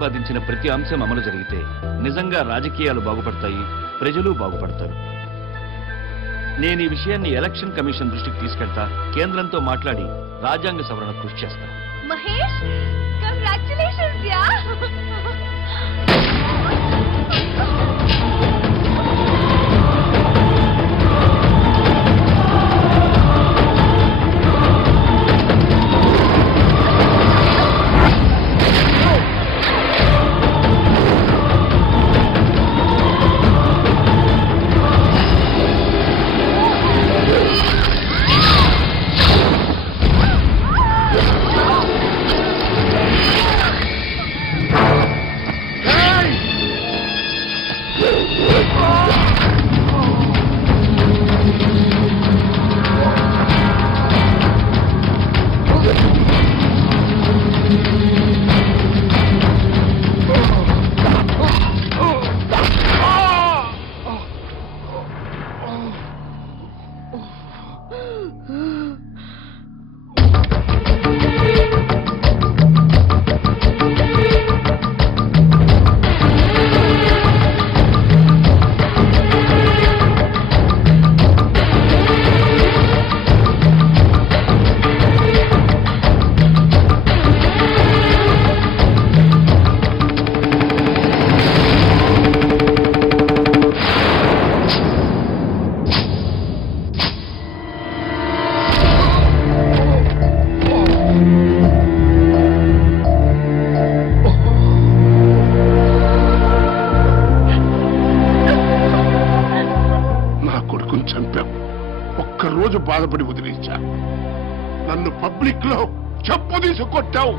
ప్రతిపాదించిన ప్రతి అంశం అమలు జరిగితే నిజంగా రాజకీయాలు బాగుపడతాయి, ప్రజలు బాగుపడతారు. నేను ఈ విషయాన్ని ఎలక్షన్ కమిషన్ దృష్టికి తీసుకెళ్తా, కేంద్రంతో మాట్లాడి రాజ్యాంగ సవరణ కృషి చేస్తా. Mahesh, congratulations yeah. ఒక్కరోజు బాధపడి వదిలించా. నన్ను పబ్లిక్ లో చెప్పు తీసి కొట్టావు,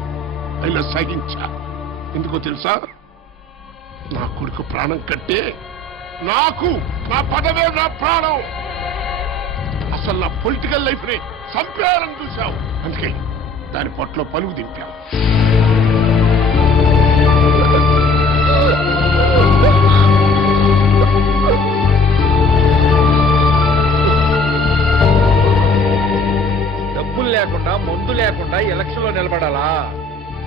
అయినా సహించా. ఎందుకో తెలుసా? నా కొడుకు ప్రాణం కంటే నాకు నా పదవే నా ప్రాణం. అసలు నా పొలిటికల్ లైఫ్ ని చంపేయాలని చూశావు, అందుకే దాని పొట్లో పలుగు దింపావు. లేకుండా మందు లేకుండా ఎలక్షన్ లో నిలబడాలా?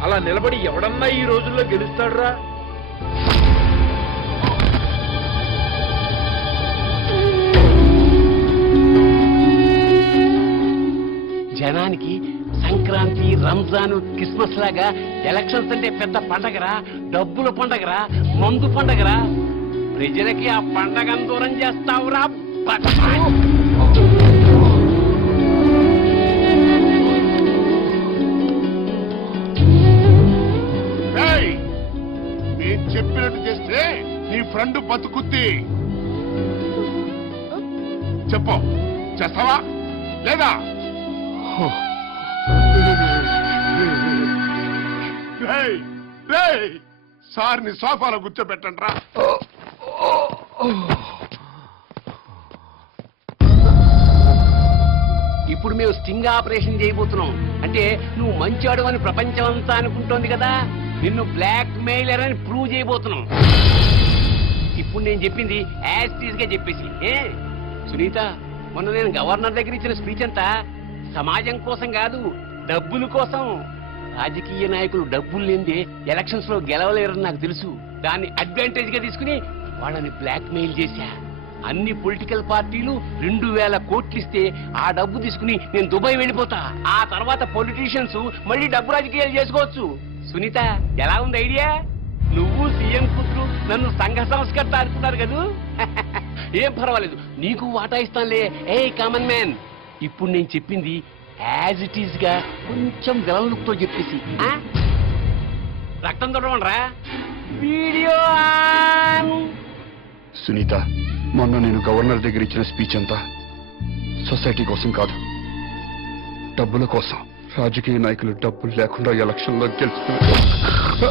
అలా నిలబడి ఎవడన్నా ఈ రోజుల్లో గెలుస్తాడురా? జనానికి సంక్రాంతి, రంజాన్, క్రిస్మస్ లాగా ఎలక్షన్స్ అంటే పెద్ద పండగరా, డబ్బుల పండగరా, మందు పండగరా. ప్రజలకి ఆ పండగను దూరం చేస్తావురా. చెప్పినట్టు చేస్తే నీ ఫ్రెండ్ బతుకుద్ది. చెప్పు, చేస్తావా లేదా? సార్ని సోఫాలో కూర్చోబెట్టండి రా. ఇప్పుడు మేము స్టింగ్ ఆపరేషన్ చేయబోతున్నాం. అంటే నువ్వు మంచివాడు అని ప్రపంచం అంతా అనుకుంటోంది కదా. నిన్ను బ్లాక్ మెయిలర్ అని ప్రూవ్ చేయబోతున్నాం. ఇప్పుడు నేను చెప్పింది యాజ్ గా చెప్పేసి. సునీత, మొన్న నేను గవర్నర్ దగ్గర ఇచ్చిన స్పీచ్ అంతా సమాజం కోసం కాదు, డబ్బుల కోసం. రాజకీయ నాయకులు డబ్బులు లేనిదే ఎలక్షన్స్ లో గెలవలేరని నాకు తెలుసు. దాన్ని అడ్వాంటేజ్ గా తీసుకుని వాళ్ళని బ్లాక్ మెయిల్ చేశా. అన్ని పొలిటికల్ పార్టీలు 2000 కోట్లు ఇస్తే ఆ డబ్బు తీసుకుని నేను దుబాయ్ వెళ్ళిపోతా. ఆ తర్వాత పొలిటీషియన్స్ మళ్ళీ డబ్బు రాజకీయాలు చేసుకోవచ్చు. సునీత, ఎలా ఉంది ఐడియా? నువ్వు సీఎం కూతురు నన్ను సంఘ సంస్కర్త అనుకున్నారు కదూ. ఏం పర్వాలేదు, నీకు వాటా ఇస్తానులే. ఏ కామన్ మ్యాన్, ఇప్పుడు నేను చెప్పింది యాజ్ ఇట్ ఈజ్ గా కొంచెం విలన్ లుక్ తో చెప్పేసి. రక్తం తొడవండ్రా. వీడియో సునీత, మొన్న నేను గవర్నర్ దగ్గర ఇచ్చిన స్పీచ్ అంతా సొసైటీ కోసం కాదు, డబ్బుల కోసం. రాజకీయ నాయకులు డబ్బులు లేకుండా ఎలక్షన్లో గెలుస్తున్నారు.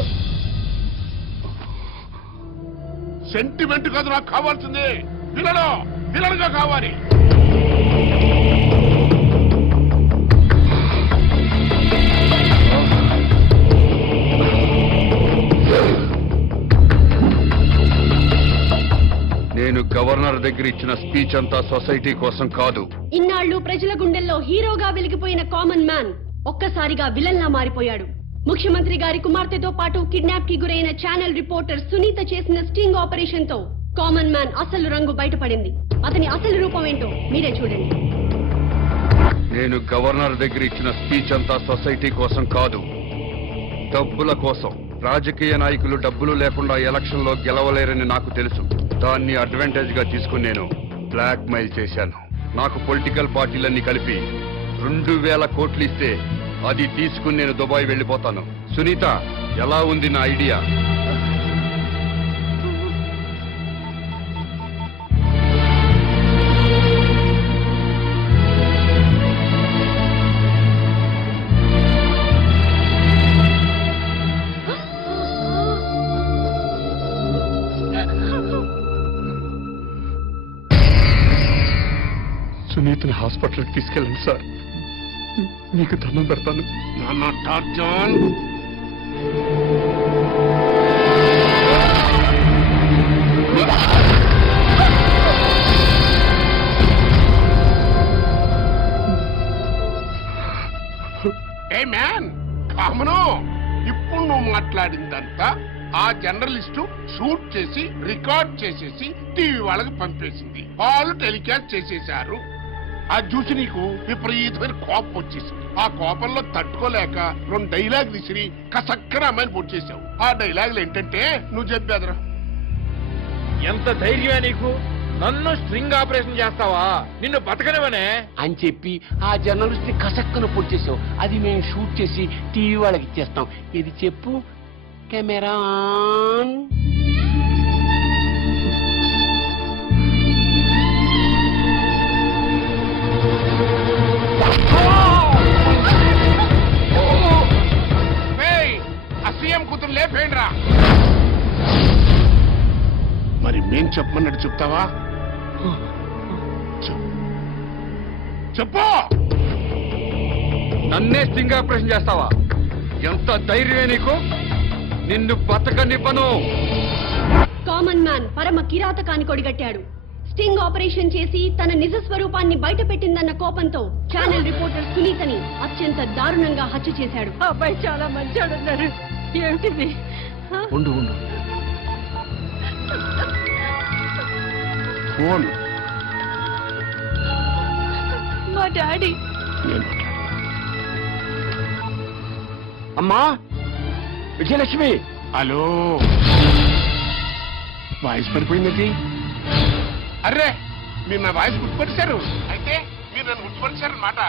సెంటిమెంట్ కాదు నాకు కావాల్సింది, విలన్గా కావాలి. నేను గవర్నర్ దగ్గర ఇచ్చిన స్పీచ్ అంతా సొసైటీ కోసం కాదు. ఇన్నాళ్ళు ప్రజల గుండెల్లో హీరోగా వెలిగిపోయిన కామన్ మ్యాన్ ఒక్కసారిగా విలన్ లా మారిపోయాడు. ముఖ్యమంత్రి గారి కుమార్తెతో పాటు కిడ్నాప్ కి గురైన ఛానల్ రిపోర్టర్ సునీత చేసిన స్టింగ్ ఆపరేషన్ తో కామన్ మ్యాన్ అసలు రంగు బయటపడింది. అతని అసలు రూపం ఏంటో మీరే చూడండి. నేను గవర్నర్ దగ్గర ఇచ్చిన స్పీచ్ అంతా సొసైటీ కోసం కాదు, డబ్బుల కోసం. రాజకీయ నాయకులు డబ్బులు లేకుండా ఎలక్షన్ లో గెలవలేరని నాకు తెలుసు. దాన్ని అడ్వాంటేజ్ గా తీసుకుని నేను బ్లాక్ మెయిల్ చేశాను. నాకు పొలిటికల్ పార్టీలన్నీ కలిపి 2000 కోట్లు ఇస్తే అది తీసుకుని నేను దుబాయ్ వెళ్ళిపోతాను. సునీత, ఎలా ఉంది నా ఐడియా? సునీతని హాస్పిటల్కి తీసుకెళ్ళండి సార్, మీకు దండం పెడతాను. నాన్న టార్జాన్, ఏ మ్యాన్ కామను, ఇప్పుడు నువ్వు మాట్లాడిందంతా ఆ జర్నలిస్టు షూట్ చేసి రికార్డ్ చేసేసి టీవీ వాళ్ళకి పంపేసింది. వాళ్ళు టెలికాస్ట్ చేసేశారు. అది చూసి నీకు విపరీతమైన కోపం వచ్చేసింది. ఆ కోపంలో తట్టుకోలేక 2 డైలాగ్ విసిరి కసక్కన అమ్మాయిని పొడి చేశావు. ఆ డైలాగులు ఏంటంటే నువ్వు చెప్పేదరా. ఎంత ధైర్యమే నీకు? నన్ను స్ట్రింగ్ ఆపరేషన్ చేస్తావా? నిన్ను బతకనివనే అని చెప్పి ఆ జర్నలిస్ట్ ని కసక్కను పొడిచేసావు. అది మేము షూట్ చేసి టీవీ వాళ్ళకి ఇచ్చేస్తాం. ఇది చెప్పు. Camera on. సీఎం కూతురు లేపేయండిరా. మరి మేం చెప్పమన్నట్టు చెప్తావా? చెప్పు. నన్నే స్టింగ్ ఆపరేషన్ చేస్తావా? ఎంత ధైర్యమే నీకు? నిన్ను బతకనివ్వను. కామన్ మ్యాన్ పరమ కిరాతకాన్ని కొడిగట్టాడు. స్టింగ్ ఆపరేషన్ చేసి తన నిజ స్వరూపాన్ని బయట పెట్టిందన్న కోపంతో ఛానల్ రిపోర్టర్ సునీతని అత్యంత దారుణంగా హత్య చేశాడు. అబ్బాయి చాలా మంచాడున్నాడు. ఏమిటిది? ఉండు ఉండు. ఫోన్ మా డాడీ. నేను అమ్మా విజయలక్ష్మి. హలో, వాయిస్ పడిపోయింది. అర్రే, మీరు నా వాయిస్ గుర్తుపరిచారు. అయితే మీరు నన్ను గుర్తుపరిచారు అన్నమాట.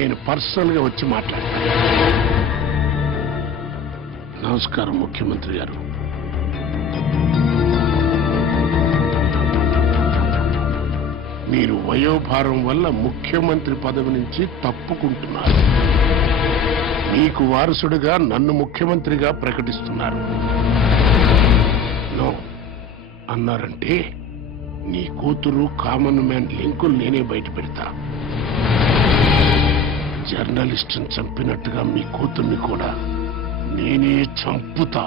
నేను పర్సనల్ గా వచ్చి మాట్లాడతాను. నమస్కారం ముఖ్యమంత్రి గారు. మీరు వయోభారం వల్ల ముఖ్యమంత్రి పదవి నుంచి తప్పుకుంటున్నారు. మీకు వారసుడిగా నన్ను ముఖ్యమంత్రిగా ప్రకటిస్తున్నారు. నో అన్నారంటే నీ కూతురు కామన్ మ్యాన్ లింకులు నేనే బయట పెడతా. జర్నలిస్టుని చంపినట్టుగా మీ కూతుర్ని కూడా నేనే చంపుతా.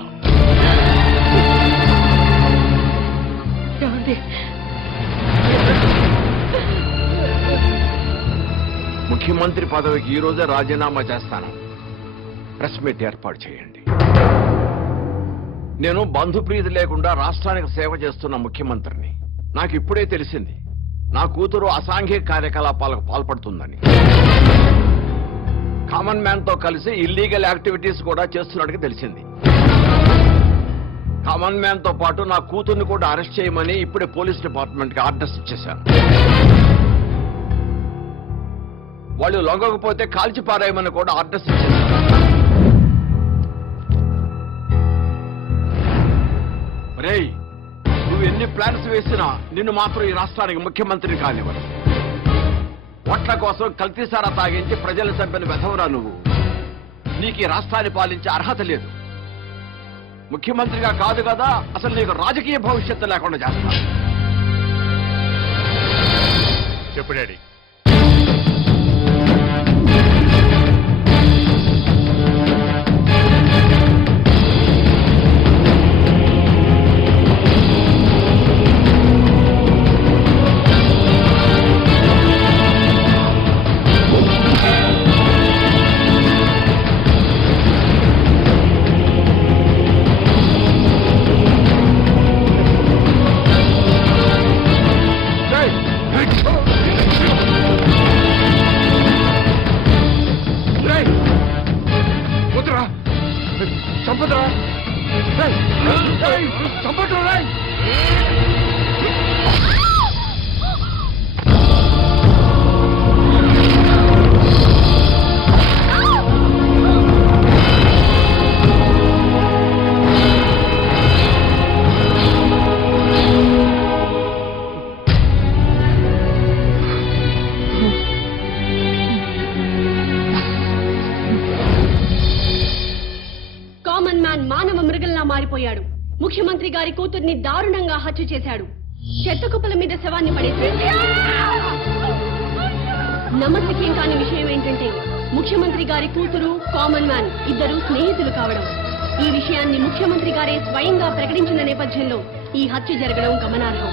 ముఖ్యమంత్రి పదవికి ఈ రోజే రాజీనామా చేస్తాను. ప్రెస్ మీట్ ఏర్పాటు చేయండి. నేను బంధుప్రీతి లేకుండా రాష్ట్రానికి సేవ చేస్తున్న ముఖ్యమంత్రిని. నాకు ఇప్పుడే తెలిసింది నా కూతురు అసాంఘిక కార్యకలాపాలకు పాల్పడుతుందని. కామన్ మ్యాన్ తో కలిసి ఇల్లీగల్ యాక్టివిటీస్ కూడా చేస్తున్నట్టుగా తెలిసింది. కామన్ మ్యాన్ తో పాటు నా కూతుర్ని కూడా అరెస్ట్ చేయమని ఇప్పుడే పోలీస్ డిపార్ట్మెంట్ కి ఆర్డర్స్ ఇచ్చేశాను. వాళ్ళు లొంగకపోతే కాల్చి పారేయమని కూడా ఆర్డర్స్ ఇచ్చేశాను. రేయ్, నువ్వు ఎన్ని ప్లాన్స్ వేసినా నిన్ను మాత్రం ఈ రాష్ట్రానికి ముఖ్యమంత్రిని కానివ్వరు. ఓట్ల కోసం కల్తీసారా తాగించి ప్రజలు చంపిన వెధవరా నువ్వు. నీకు ఈ రాష్ట్రాన్ని పాలించే అర్హత లేదు. ముఖ్యమంత్రిగా కాదు కదా, అసలు నీకు రాజకీయ భవిష్యత్తు లేకుండా చేస్తా. చెప్పు డాడీ. ముఖ్యమంత్రి గారి కూతుర్ని దారుణంగా హత్య చేశాడు. చెత్త కుప్పల మీద శవాన్ని పడేసి నమ్మశక్యం కాని విషయం ఏంటంటే ముఖ్యమంత్రి గారి కూతురు కామన్ మ్యాన్ ఇద్దరు స్నేహితులు కావడం. ఈ విషయాన్ని ముఖ్యమంత్రి గారే స్వయంగా ప్రకటించిన నేపథ్యంలో ఈ హత్య జరగడం గమనార్హం.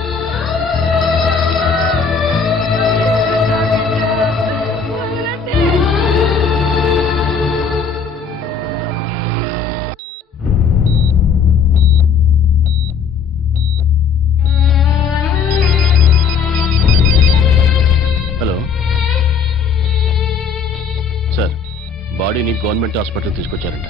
హలో సార్, బాడీని గవర్నమెంట్ హాస్పిటల్ తీసుకొచ్చారంట.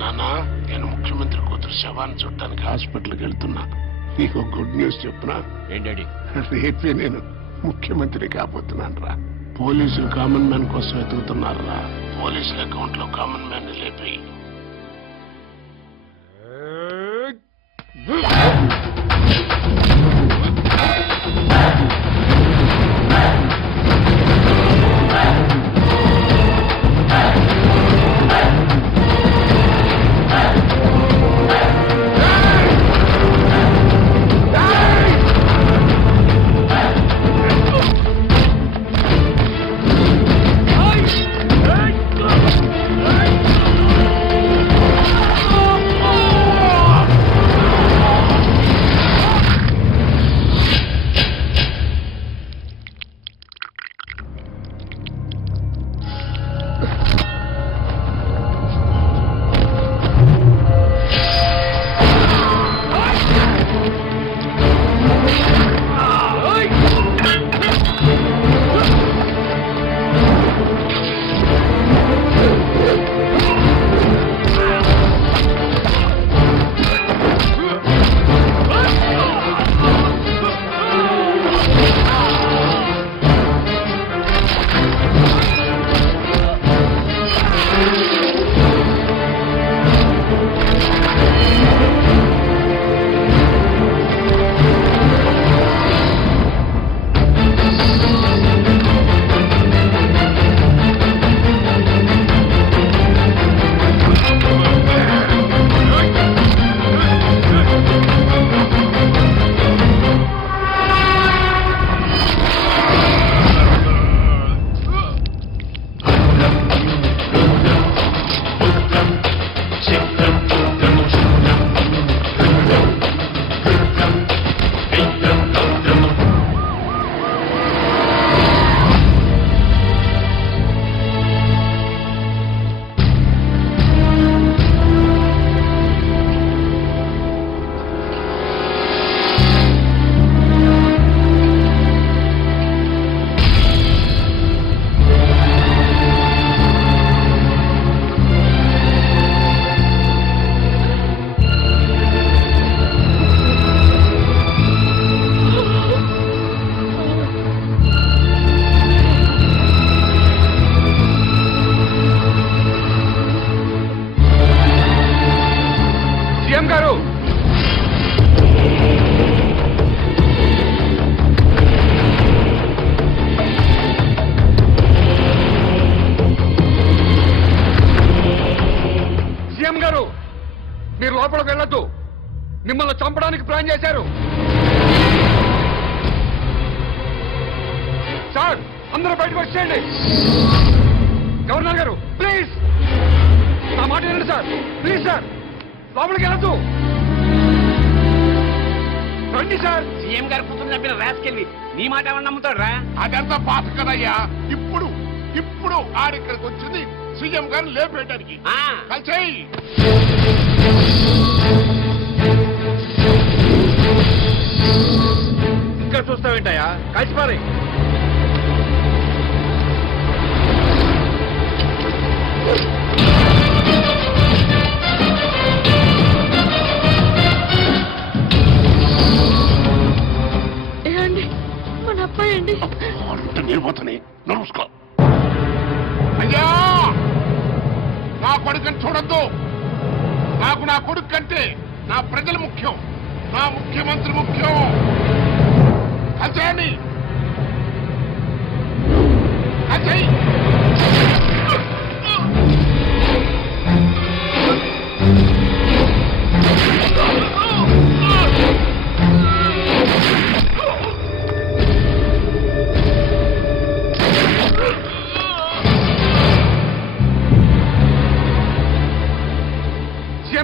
నానా, నేను ముఖ్యమంత్రి కూతురు శవాన్ని చుట్టానికి హాస్పిటల్కి వెళ్తున్నా. నీకు గుడ్ న్యూస్ చెప్పునా? ఏంటండి? రేపే నేను ముఖ్యమంత్రి కాబోతున్నాను రా. పోలీసులు కామన్ మ్యాన్ కోసం వెతుకుతున్నారు రా. పోలీసుల అకౌంట్ లో కామన్ మ్యాన్ లేపి మీరు లోపలికి వెళ్ళొద్దు. మిమ్మల్ని చంపడానికి ప్లాన్ చేశారు. సార్, అందరూ బయటకు వచ్చేయండి. గవర్నర్ గారు, ప్లీజ్ నా మాట వినండి సార్. ప్లీజ్ సార్, లోపలికి వెళ్ళొద్దు. రండి సార్. సీఎం గారు కూతురు చెప్పిన రాసుకెళ్ళి నీ మాట ఏమన్నా నమ్ముతాడు రా? అదంతా పాత కదయ్యా. ఇప్పుడు ఆడిక్కడికి వచ్చింది సీఎం గారిని లేపేయడానికి. కలిసేయి. ఇంకా చూస్తావేంటయ్యా? కలిసిపారే. మన అబ్బాయి అండి. నిర్మతని నమస్కారం. అయ్యా, నా కొడుకుని చూడొద్దు. నాకు నా కొడుకు కంటే నా ప్రజలు ముఖ్యం, నా ముఖ్యమంత్రి ముఖ్యం. అజయని అజయ్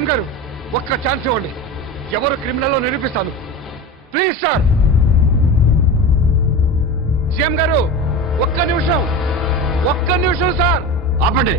సీఎం గారు ఒక్క ఛాన్స్ ఇవ్వండి. ఎవరు క్రిమినల్ నిరూపిస్తాను. Please sir. సీఎం గారు ఒక్క నిమిషం సార్. ఆపండి.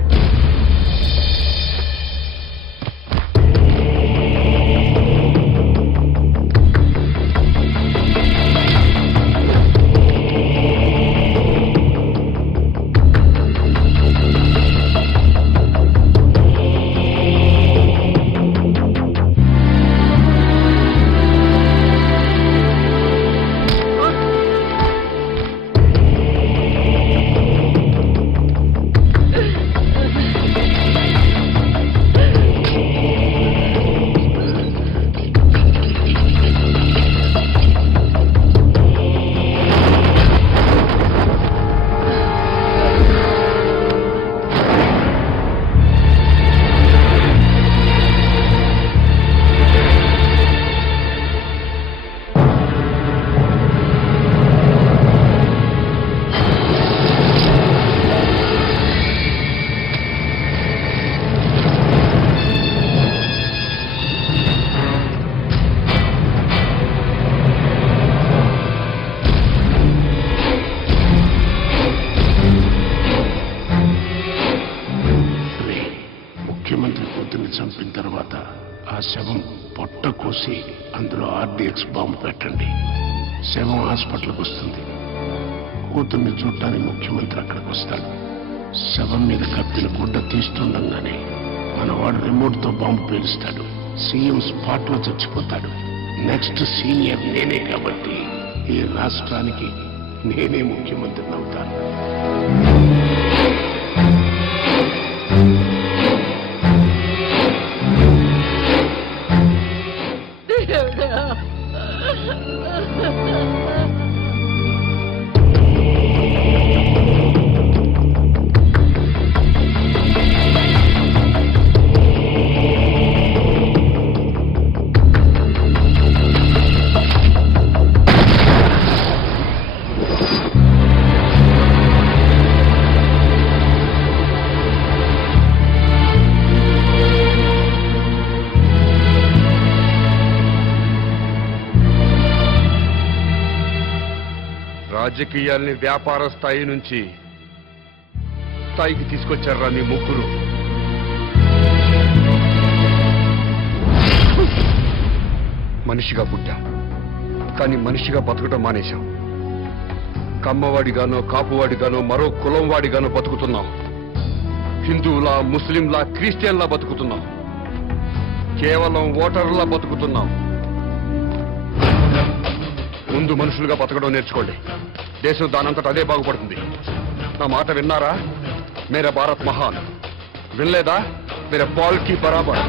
ముఖ్యమంత్రి కూతుర్ని చంపిన తర్వాత ఆ శవం పొట్ట కోసి అందులో ఆర్డిఎక్స్ బాంబు పెట్టండి. శవం హాస్పిటల్కి వస్తుంది. కూతుర్ని చూడటానికి ముఖ్యమంత్రి అక్కడికి వస్తాడు. శవం మీద కప్పిన గుడ్డ తీస్తుండగానే మనవాడు రిమోట్తో బాంబు పేలుస్తాడు. సీఎం స్పాట్ లో చచ్చిపోతాడు. నెక్స్ట్ సీనియర్ నేనే కాబట్టి ఈ రాష్ట్రానికి నేనే ముఖ్యమంత్రిని అవుతాను. రాజకీయాల్ని వ్యాపార స్థాయి నుంచి స్థాయికి తీసుకొచ్చారా నీ ముగ్గురు. మనిషిగా పుట్టాం, కానీ మనిషిగా బతకటం మానేశాం. కమ్మవాడిగానో కాపువాడిగానో మరో కులం వాడిగానో బతుకుతున్నాం. హిందువులా, ముస్లింలా, క్రిస్టియన్లా బతుకుతున్నాం. కేవలం ఓటర్లా బతుకుతున్నాం. ముందు మనుషులుగా బతకడం నేర్చుకోండి. దేశం దానంతట అదే బాగుపడుతుంది. నా మాట విన్నారా? మేరా భారత్ మహాన్. వినలేదా? మేరా బాల్ కి బరాబర్.